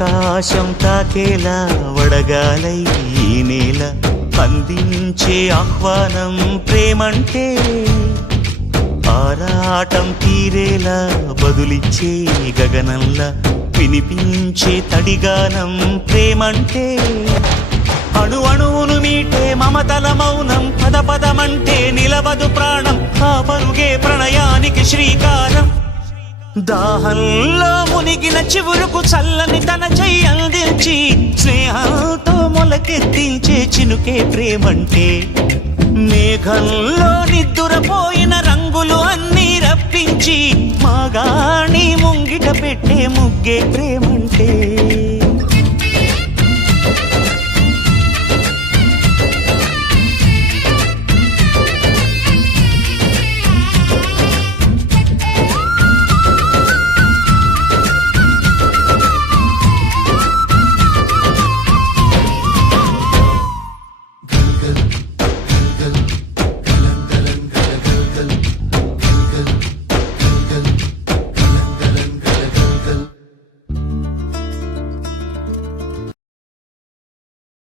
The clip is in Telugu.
ఆకాశం తాకేలా వడగాలై ఈ నేల అందించే ఆహ్వానం ప్రేమంటే ఆరాటం తీరేలా బదులిచ్చే గగనంలా వినిపించే తడిగానం ప్రేమంటే అణు అణువును మీటే మమతల మౌనం పద పదమంటే నిలవదు ప్రాణం ఆ పరుగే ప్రణయానికి శ్రీకారం దాహంలో మునిగిన చివురుకు చల్లని తన చెయ్యి అందించి స్నేహంతో మొలకెత్తించే చినుకే ప్రేమంటే మేఘంలో నిద్దురపోయిన రంగులు అన్నీ రప్పించి మాగాణి ముంగిట పెట్టే ముగ్గే ప్రేమంటే